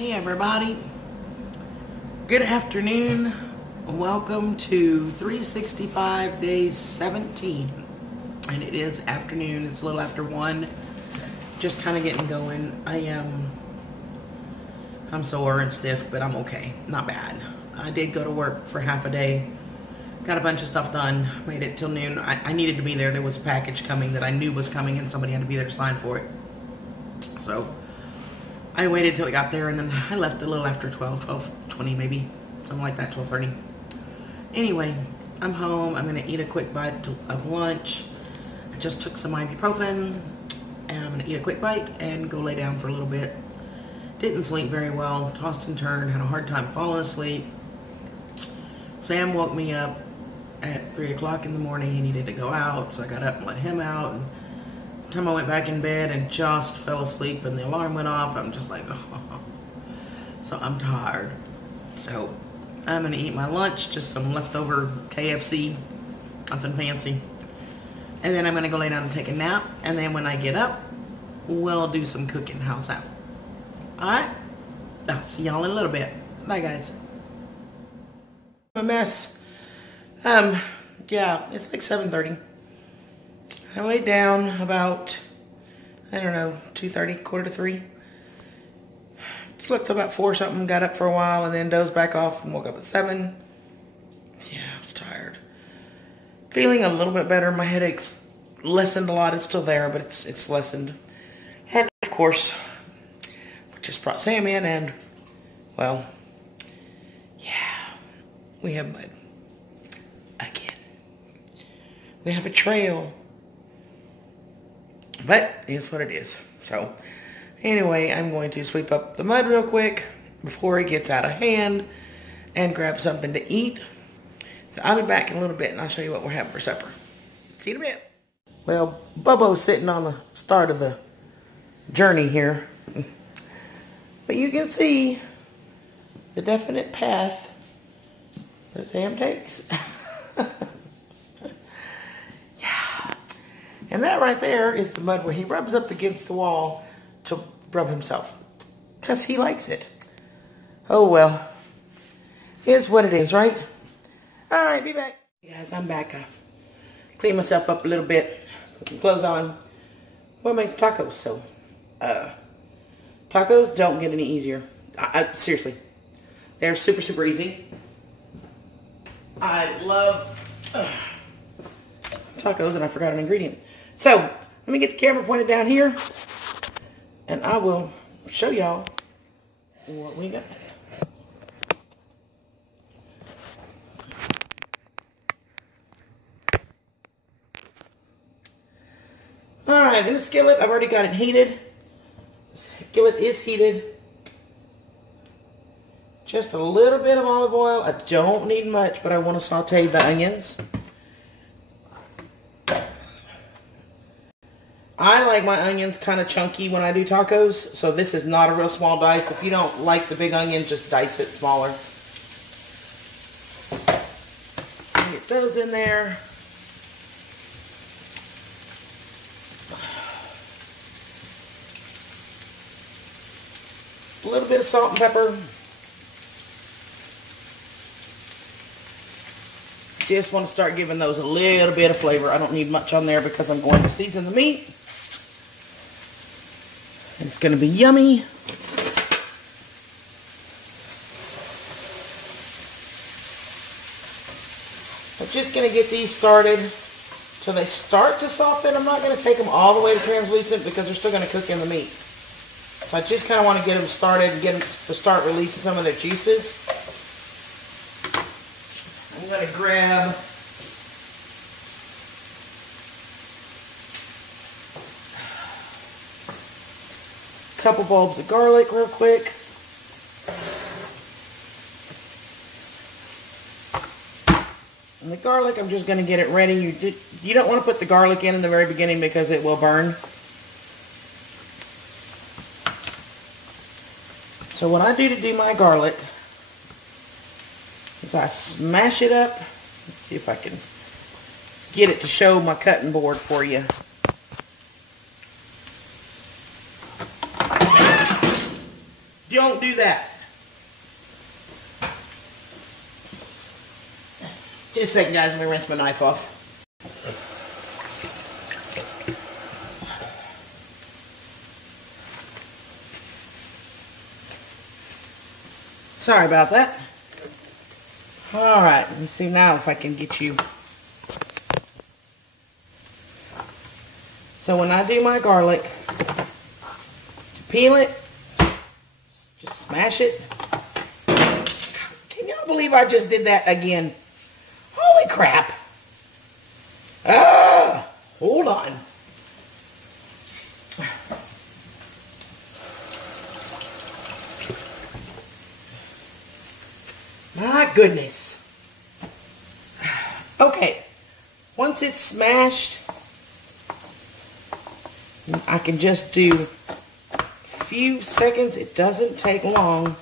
Hey everybody, good afternoon. Welcome to 365 days 17, and it is afternoon. It's a little after 1, just kind of getting going. I'm sore and stiff, but I'm okay, not bad. I did go to work for half a day, got a bunch of stuff done, made it till noon. I needed to be there. There was a package coming that I knew was coming and somebody had to be there to sign for it. So I waited till it got there, and then I left a little after 12:20 maybe, something like that, 12:30. Anyway, I'm home. I'm going to eat a quick bite of lunch. I just took some ibuprofen, and I'm going to eat a quick bite and go lay down for a little bit. Didn't sleep very well, tossed and turned, had a hard time falling asleep. Sam woke me up at 3 o'clock in the morning. He needed to go out, so I got up and let him out. And the time I went back in bed and just fell asleep and the alarm went off, I'm just like, oh. So I'm tired. So I'm going to eat my lunch, just some leftover KFC, nothing fancy. And then I'm going to go lay down and take a nap. And then when I get up, we'll do some cooking. How's that? Alright? I'll see y'all in a little bit. Bye, guys. A mess. Yeah, it's like 7:30. I laid down about, I don't know, 2:30, quarter to 3. Slept till about 4 something, got up for a while, and then dozed back off and woke up at 7. Yeah, I was tired. Feeling a little bit better. My headache's lessened a lot. It's still there, but it's lessened. And, of course, just brought Sam in, and, well, yeah, we have mud. Again. We have a trail. But it's what it is. So anyway, I'm going to sweep up the mud real quick before it gets out of hand and grab something to eat. So I'll be back in a little bit and I'll show you what we're having for supper. See you in a bit. Well, Bubbo's sitting on the start of the journey here. But you can see the definite path that Sam takes. And that right there is the mud where he rubs up against the wall to rub himself. Because he likes it. Oh well. It's what it is, right? Alright, be back. Guys, I'm back. I cleaned myself up a little bit. Put some clothes on. We'll make some tacos. So, tacos don't get any easier. Seriously. They're super, super easy. I love tacos, and I forgot an ingredient. So, let me get the camera pointed down here, and I will show y'all what we got. Alright, in the skillet, I've already got it heated. The skillet is heated. Just a little bit of olive oil. I don't need much, but I want to saute the onions. I like my onions kind of chunky when I do tacos, so this is not a real small dice. If you don't like the big onion, just dice it smaller. Get those in there. A little bit of salt and pepper. Just want to start giving those a little bit of flavor. I don't need much on there because I'm going to season the meat. It's going to be yummy. I'm just going to get these started till they start to soften. I'm not going to take them all the way to translucent because they're still going to cook in the meat. So I just kind of want to get them started and get them to start releasing some of their juices. I'm going to grab a couple bulbs of garlic real quick. And the garlic, I'm just going to get it ready. You don't want to put the garlic in the very beginning because it will burn. So what I do to do my garlic is I smash it up. Let's see if I can get it to show my cutting board for you. Don't do that. Just a second, guys. Let me rinse my knife off. Sorry about that. All right, let me see now if I can get you. So when I do my garlic, to peel it, just smash it. Can y'all believe I just did that again? Holy crap. Hold on. My goodness. Okay, once it's smashed, I can just do a few seconds. It doesn't take long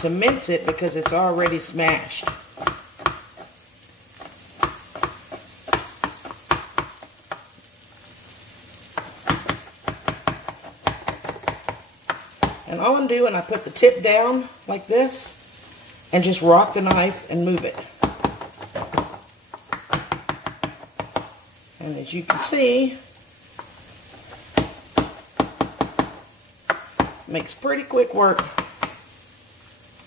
to mince it because it's already smashed. And all I'm doing, I put the tip down like this and just rock the knife and move it. And as you can see, makes pretty quick work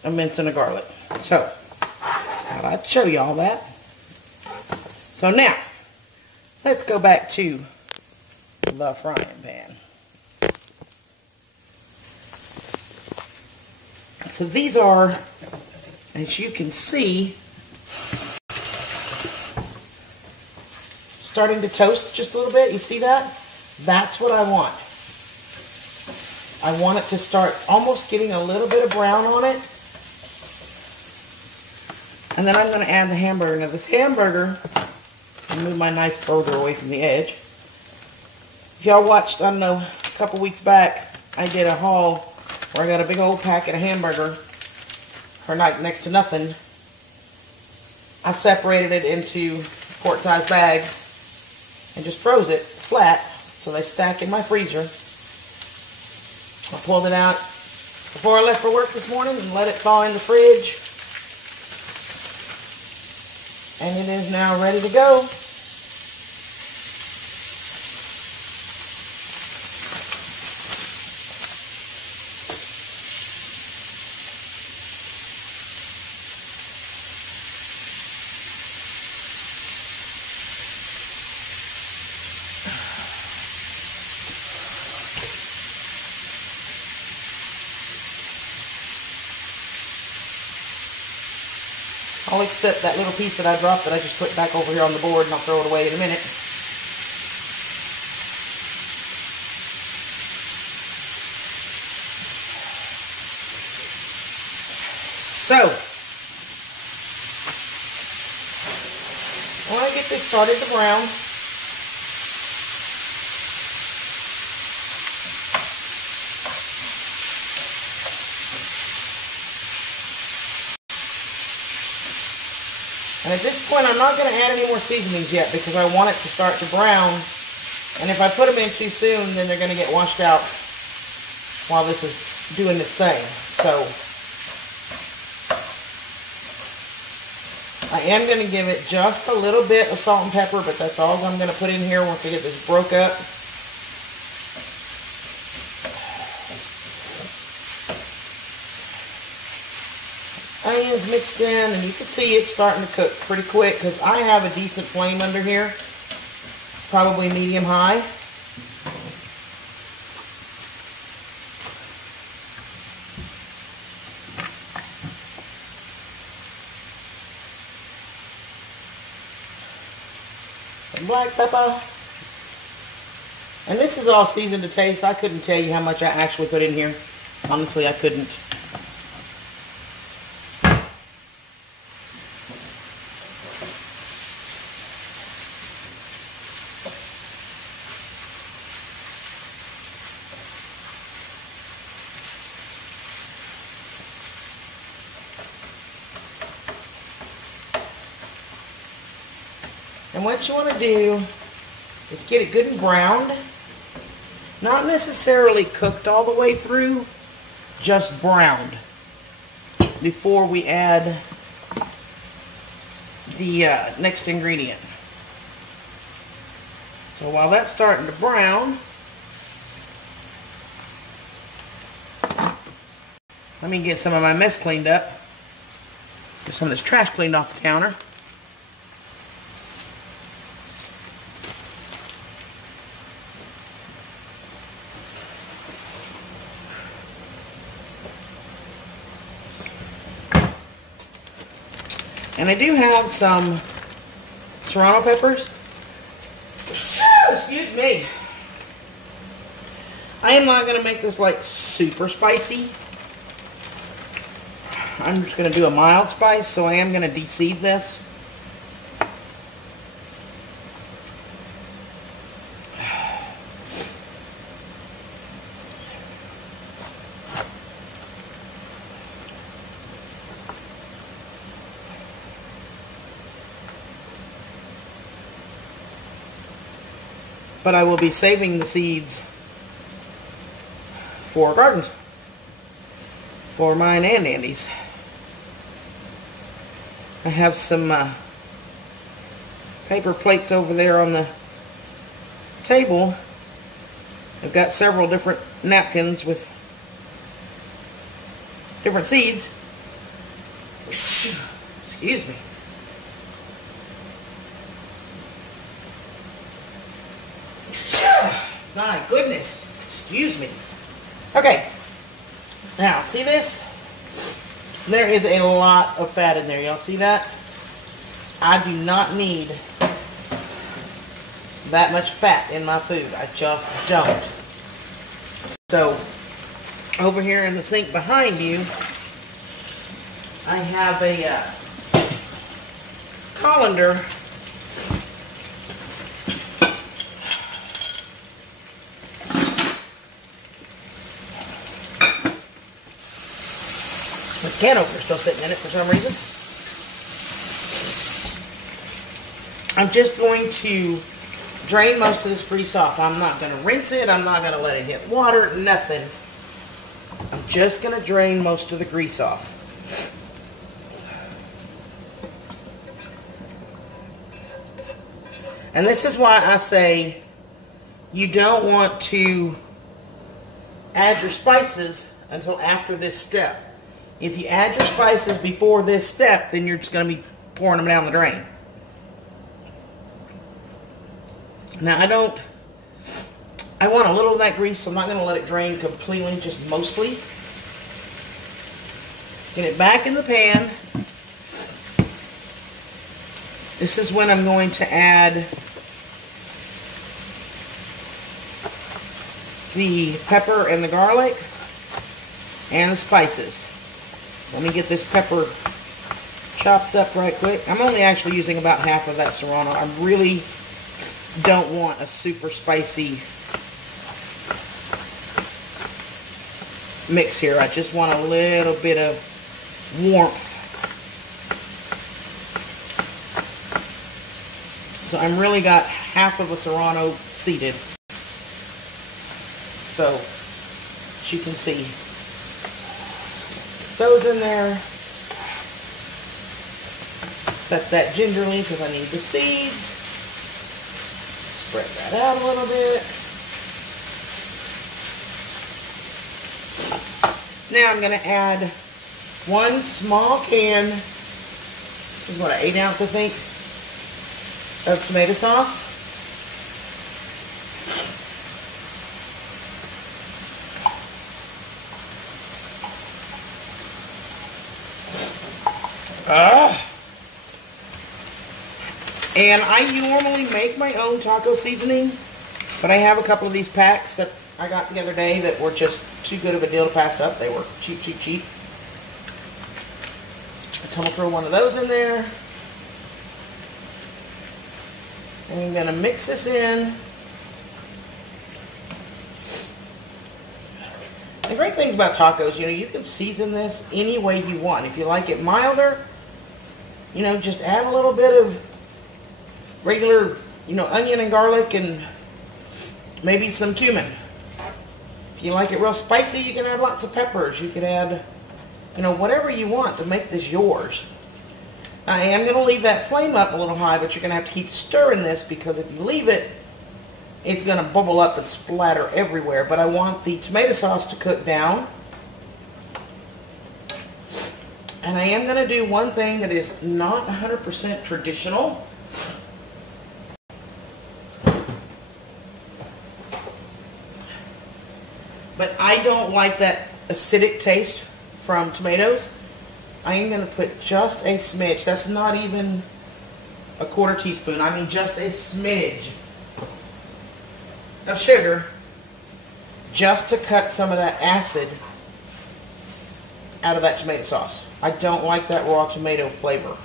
of mincing a garlic. So, thought I'd show you all that. So now, let's go back to the frying pan. So these are, as you can see, starting to toast just a little bit. You see that? That's what I want. I want it to start almost getting a little bit of brown on it. And then I'm going to add the hamburger. Now this hamburger, I'll move my knife further away from the edge. If y'all watched, I don't know, a couple weeks back, I did a haul where I got a big old packet of hamburger for like next to nothing. I separated it into quart-sized bags and just froze it flat so they stack in my freezer. I pulled it out before I left for work this morning and let it thaw in the fridge. And it is now ready to go. All except that little piece that I dropped that I just put back over here on the board, and I'll throw it away in a minute. So, when I get this started to brown, and at this point, I'm not going to add any more seasonings yet because I want it to start to brown. And if I put them in too soon, then they're going to get washed out while this is doing its thing. So, I am going to give it just a little bit of salt and pepper, but that's all I'm going to put in here once I get this broke up. Onions mixed in, and you can see it's starting to cook pretty quick because I have a decent flame under here, probably medium high. Some black pepper. And this is all seasoned to taste. I couldn't tell you how much I actually put in here. Honestly, I couldn't. And what you want to do is get it good and browned. Not necessarily cooked all the way through, just browned before we add the next ingredient. So while that's starting to brown, let me get some of my mess cleaned up. Get some of this trash cleaned off the counter. And I do have some serrano peppers. Excuse me. I am not going to make this like super spicy. I'm just going to do a mild spice, so I am going to de-seed this. But I will be saving the seeds for gardens, for mine and Andy's. I have some paper plates over there on the table. I've got several different napkins with different seeds. Excuse me. My goodness. Excuse me. Okay. Now, see this? There is a lot of fat in there. Y'all see that? I do not need that much fat in my food. I just don't. So, over here in the sink behind you, I have a colander with can opener still sitting in it for some reason. I'm just going to drain most of this grease off. I'm not going to rinse it. I'm not going to let it hit water. Nothing. I'm just going to drain most of the grease off. And this is why I say you don't want to add your spices until after this step. If you add your spices before this step, then you're just going to be pouring them down the drain. Now I want a little of that grease, so I'm not going to let it drain completely, just mostly. Get it back in the pan. This is when I'm going to add the pepper and the garlic and the spices. Let me get this pepper chopped up right quick. I'm only actually using about half of that serrano. I really don't want a super spicy mix here. I just want a little bit of warmth. So I'm really got half of a serrano seeded. So, as you can see, those in there. Set that gingerly because I need the seeds. Spread that out a little bit. Now I'm going to add one small can, this is what, an 8 ounce I think, of tomato sauce. And I normally make my own taco seasoning, but I have a couple of these packs that I got the other day that were just too good of a deal to pass up. They were cheap, cheap, cheap. So I'm going to throw one of those in there. And I'm going to mix this in. The great thing about tacos, you know, you can season this any way you want. If you like it milder, you know, just add a little bit of regular, you know, onion and garlic and maybe some cumin. If you like it real spicy, you can add lots of peppers. You could add, you know, whatever you want to make this yours. I am going to leave that flame up a little high, but you're going to have to keep stirring this because if you leave it, it's going to bubble up and splatter everywhere. But I want the tomato sauce to cook down. And I am going to do one thing that is not 100% traditional. But I don't like that acidic taste from tomatoes. I am going to put just a smidge. That's not even a quarter teaspoon. I mean just a smidge of sugar just to cut some of that acid out of that tomato sauce. I don't like that raw tomato flavor.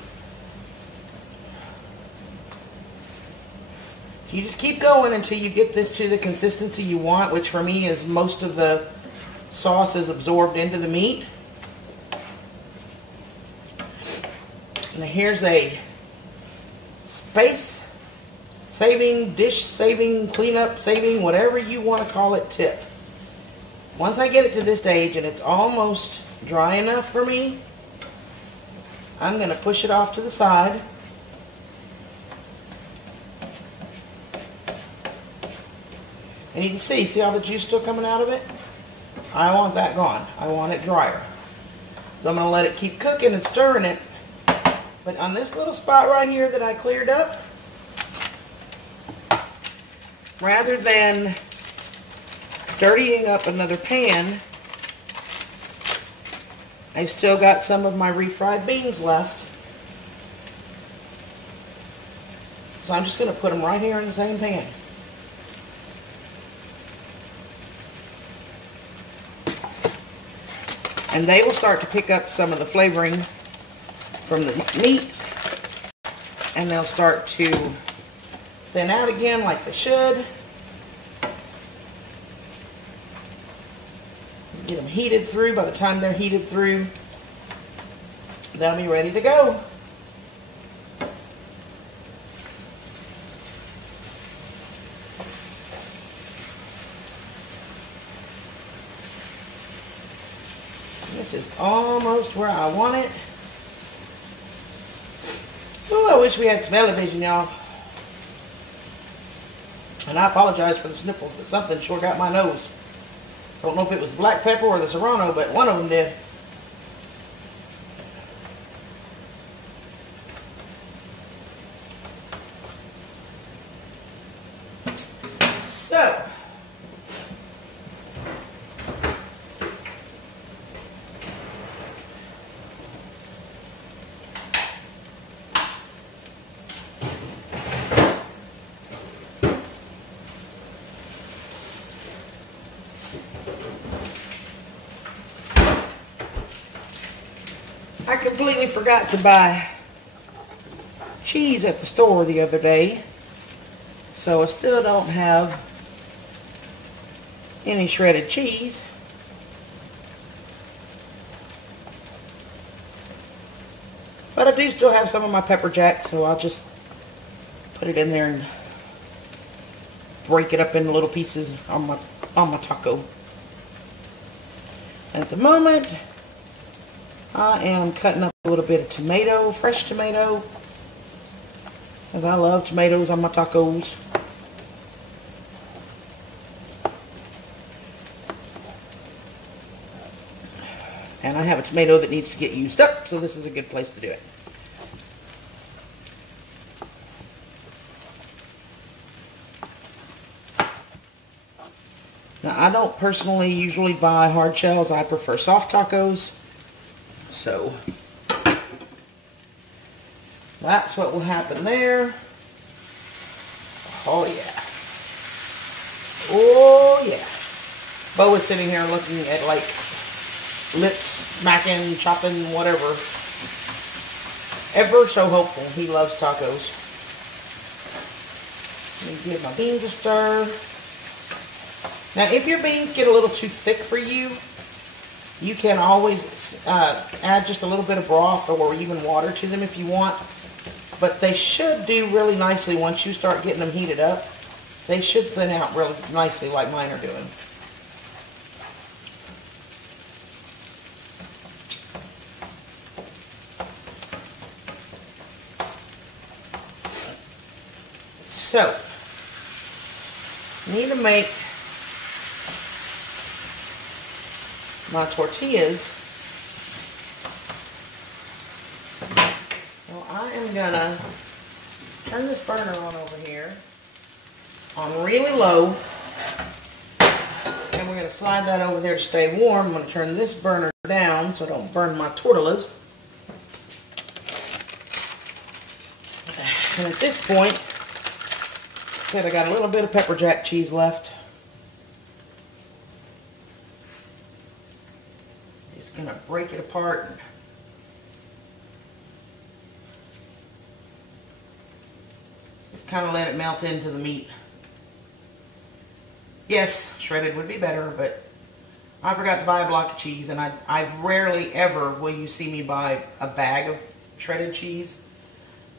You just keep going until you get this to the consistency you want, which for me is most of the sauce is absorbed into the meat. Now here's a space saving, dish saving, cleanup saving, whatever you want to call it tip. Once I get it to this stage and it's almost dry enough for me, I'm going to push it off to the side. And you can see how the juice is still coming out of it? I want that gone. I want it drier. So I'm going to let it keep cooking and stirring it. But on this little spot right here that I cleared up, rather than dirtying up another pan, I've still got some of my refried beans left. So I'm just going to put them right here in the same pan. And they will start to pick up some of the flavoring from the meat. And they'll start to thin out again like they should. Get them heated through. By the time they're heated through, they'll be ready to go. This is almost where I want it. Oh, I wish we had smell-o-vision, y'all. And I apologize for the sniffles, but something sure got my nose. Don't know if it was black pepper or the serrano, but one of them did. So, I completely forgot to buy cheese at the store the other day, so I still don't have any shredded cheese. But I do still have some of my pepper jack, so I'll just put it in there and break it up into little pieces on my taco. And at the moment, I am cutting up a little bit of tomato, fresh tomato, because I love tomatoes on my tacos. And I have a tomato that needs to get used up, so this is a good place to do it. Now, I don't personally usually buy hard shells. I prefer soft tacos. So, that's what will happen there. Oh, yeah. Oh, yeah. Bo is sitting here looking at, like, lips smacking, chopping, whatever. Ever so hopeful. He loves tacos. Let me give my beans a stir. Now, if your beans get a little too thick for you, you can always add just a little bit of broth or even water to them if you want. But they should do really nicely once you start getting them heated up. They should thin out really nicely like mine are doing. So, need to make my tortillas. So I am gonna turn this burner on over here on really low. And we're gonna slide that over there to stay warm. I'm gonna turn this burner down so I don't burn my tortillas. And at this point, I got a little bit of pepper jack cheese left. Just gonna break it apart. Just kind of let it melt into the meat. Yes, shredded would be better, but I forgot to buy a block of cheese, and I rarely ever will you see me buy a bag of shredded cheese.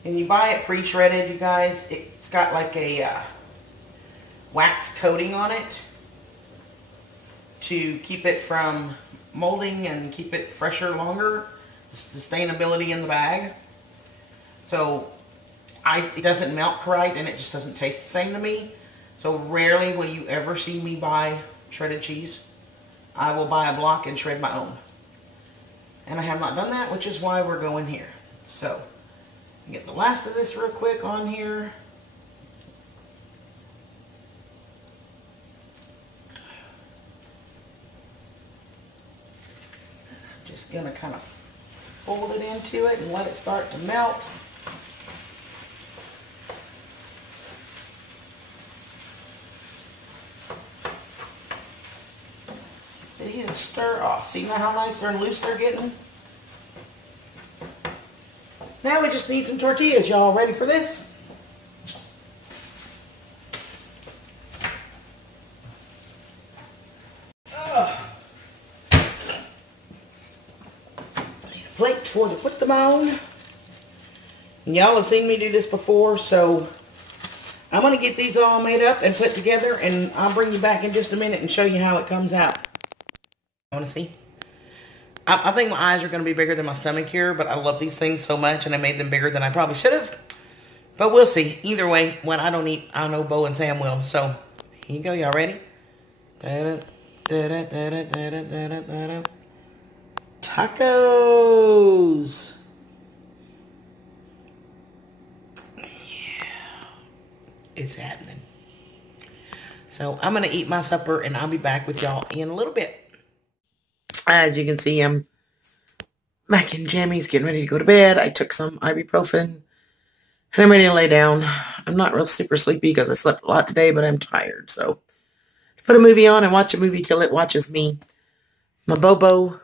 And you buy it pre-shredded, you guys, it's got like a wax coating on it to keep it from molding and keep it fresher longer. The sustainability in the bag. So it doesn't melt right, and it just doesn't taste the same to me. So rarely will you ever see me buy shredded cheese. I will buy a block and shred my own. And I have not done that, which is why we're going here. So, get the last of this real quick on here. Just going to kind of fold it into it and let it start to melt. These stir off. See now how nice and loose they're getting? Now we just need some tortillas. Y'all ready for this? Need a plate for to put them on. And y'all have seen me do this before, so I'm going to get these all made up and put together, and I'll bring you back in just a minute and show you how it comes out. I want to see? I think my eyes are going to be bigger than my stomach here, but I love these things so much, and I made them bigger than I probably should have. But we'll see. Either way, when I don't eat, I know Bo and Sam will. So, here you go. Y'all ready? Tacos. Yeah. It's happening. So, I'm going to eat my supper, and I'll be back with y'all in a little bit. As you can see, I'm back in jammies, getting ready to go to bed. I took some ibuprofen, and I'm ready to lay down. I'm not real super sleepy because I slept a lot today, but I'm tired. So, put a movie on and watch a movie till it watches me. My Bobo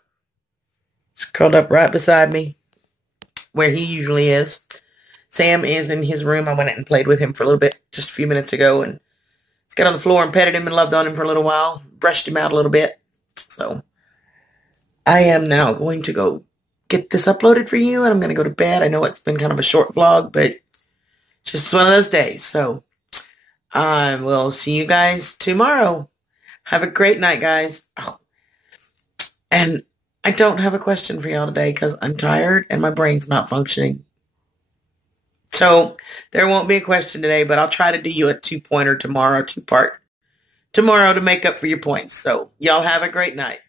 is curled up right beside me, where he usually is. Sam is in his room. I went out and played with him for a little bit just a few minutes ago, and he's got on the floor and petted him and loved on him for a little while. Brushed him out a little bit. So, I am now going to go get this uploaded for you, and I'm going to go to bed. I know it's been kind of a short vlog, but it's just one of those days. So, I will see you guys tomorrow. Have a great night, guys. Oh, and I don't have a question for y'all today because I'm tired and my brain's not functioning. So, there won't be a question today, but I'll try to do you a two-pointer tomorrow, two-part tomorrow to make up for your points. So, y'all have a great night.